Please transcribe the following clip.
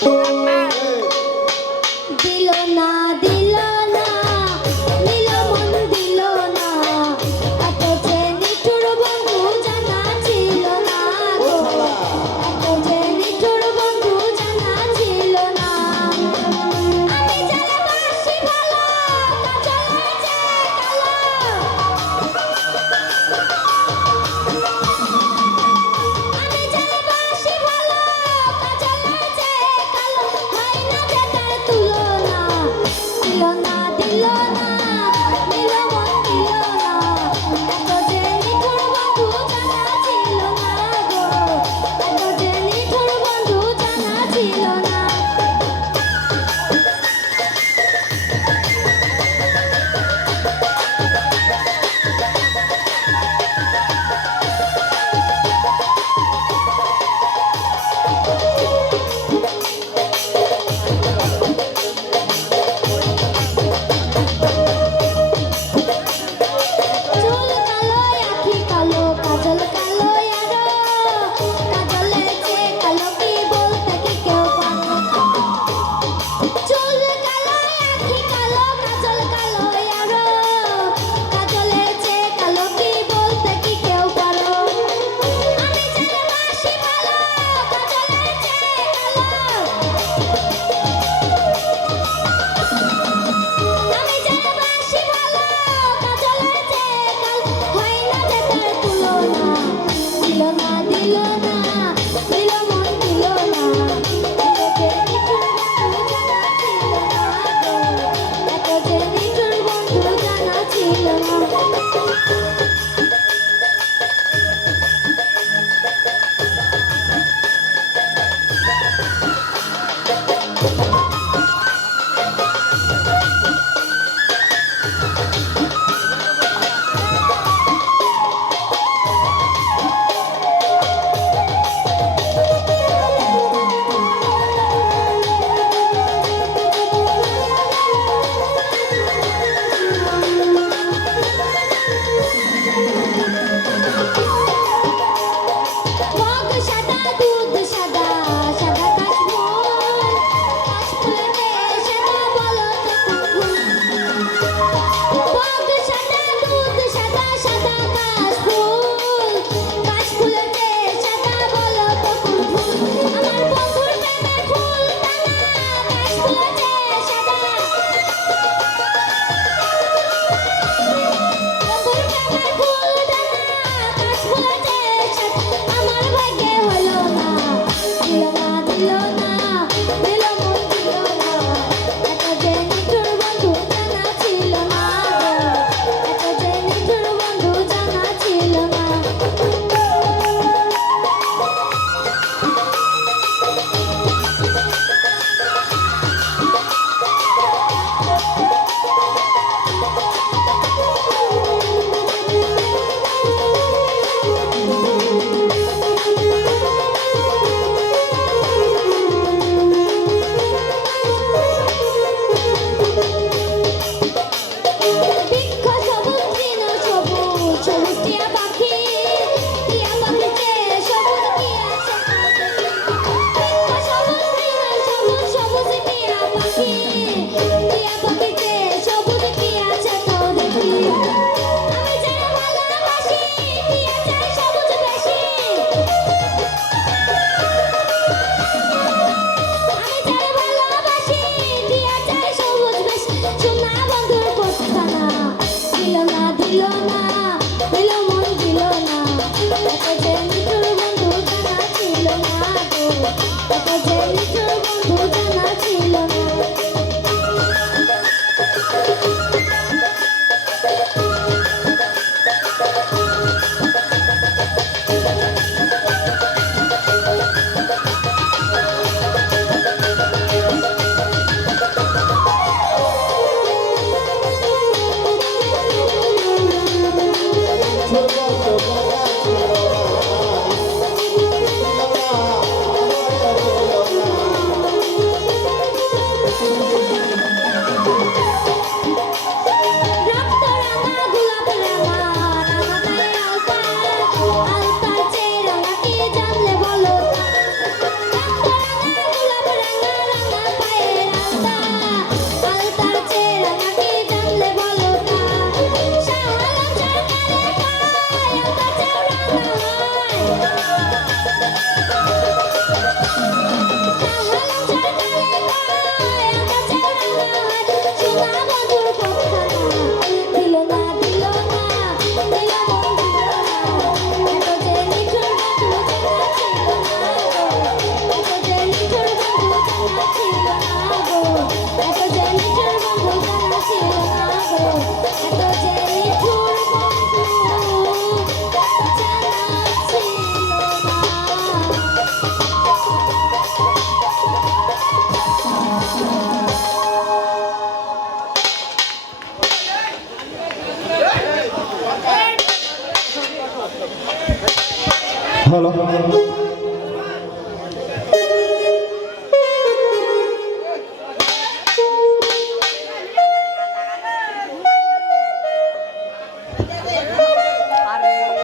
Thank you. Hello